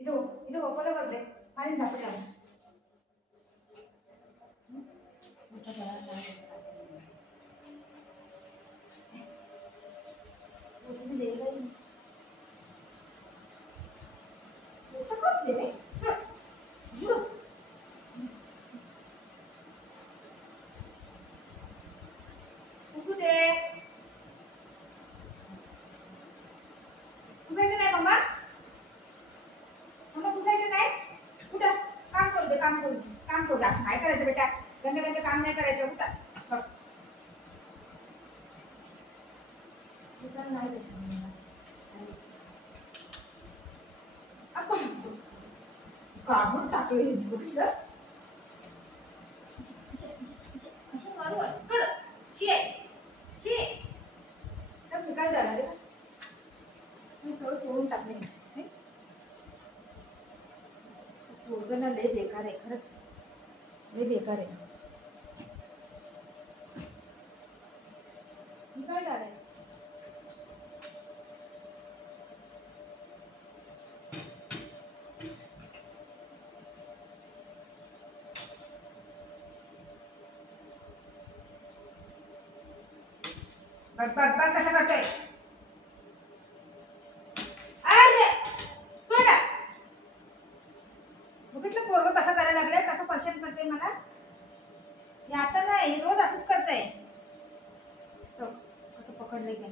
ಇದು ಒಪ್ಪದ ಬರ್ದೆ ಹಾಲಿನ ಜಾಸ್ತಿ ಆಗ ತಗೊಳ್ತೇವೆ उठे पुसायचं नाही मम्मा मम्मा पुसायचं नाही उठा काम करू दे काम करू दे असं नाही करायचं बेटा गंद काम नाही करायचं उठा बघ पुसायला नाही देत आपण काढून टाकले बघितलं असं मारू कळ छे छे सब निकाल डाला रे मी थोडं तोडून टाकले पोरगं ना लय बेकार आहे खरंच लय बेकार आहे निकाल डालाय बघ बघ बघ कसं करतोय अरे सोडा बघितलं पोरगं कसं करायला लागलंय कसं परेशान करते मला हे आता नाही रोज असंच करतंय तो कसं पकडलंय काय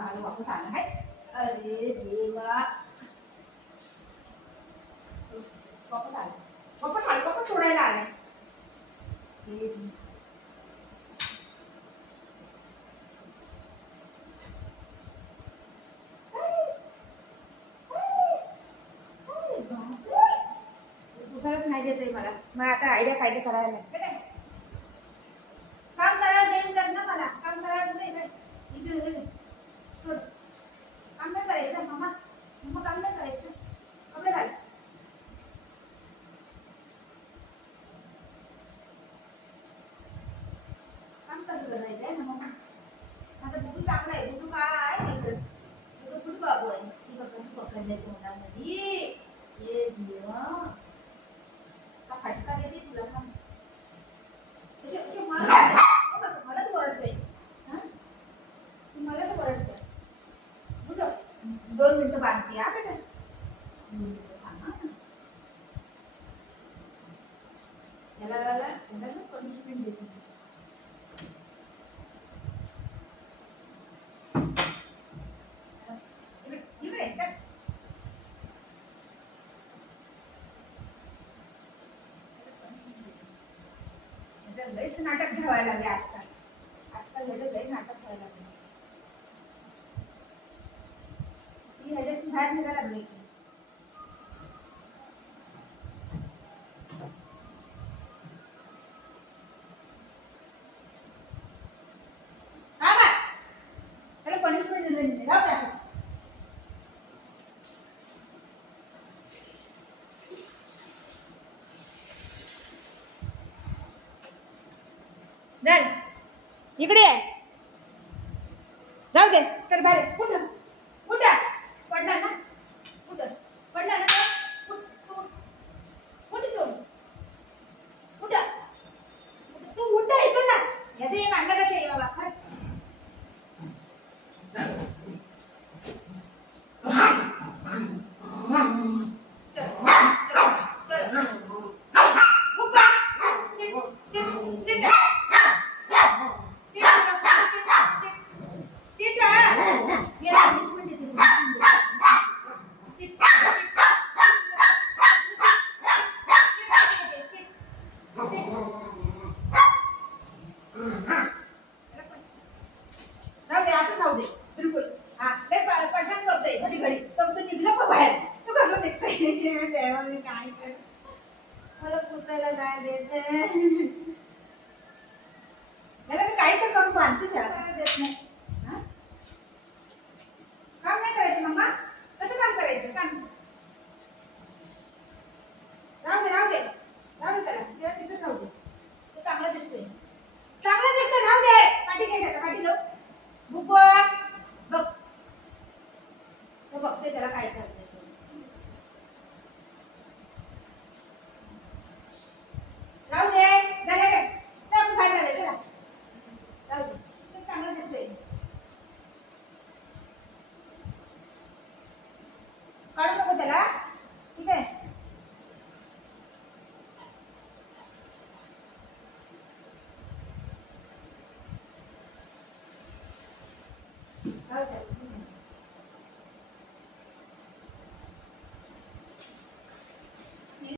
आलो वापस आला है अरे देवा वापस सोडायला आलाय पुसायलाच नाही देत मला मग आता आयडिया कायदे करायला लागते काय काम करायला देऊन जात ना मला काम करायला नाही काय इथे काम नाही करायचं मम्मा मम्मा काम नाही करायचं कपडे घाल काम कसं करायचं आहे ना मम्मा आता बुटू चांगला आहे बुटू काय बुटू कुठे बाबू आहे ती बघ कसं पकडलंय तोंडामध्ये ये देवा का फटका देते तुला का असे मला तू ओरडते हा मला तर ओरडते 2 मिनिटं बाकी हा बेटा याला पनिशमेंट देते लयच नाटक ठेवायला लागले आजकाल लय नाटक ठेवायला लागले ह्याच्यातून बाहेर निघायला लागले की हा बा त्याला पनिशमेंट दिलं राहू द्या धर इकडे आहे. राहू दे चल बाहेर. कुठं कुठं पडला ना. कुठं पडला ना. कुठे तू कुठं तू उठा येतो ना. याचं एक अंडा कसं आहे बाबा खरंच. राहू दे असं राहू दे बिलकुल. हा लय परेशान करतोय घडी घडी. तर तू निघलं पण बाहेर. तू कसं निघतोय देवा मी काय कर. मला पुसायला काय देते. याला मी काही तर करून बांधतेच याला देत नाही. काम नाही करायचं मम्मा. कसं काम करायचं सांग. राहू दे राहू दे राहू दे त्याला. तिला तिथंच राहू दे. तो चांगला दिसतोय. चांगला दिसतोय राहू दे. पाठी घे त्याचा पाठी जाऊ. बुक बघ तो बघतोय त्याला काय करते. राहू दे झालं काय. तर बाहेर झालं चला. राहू दे तो चांगला दिसतोय. काढू नको त्याला. ठीक आहे. राहू दे.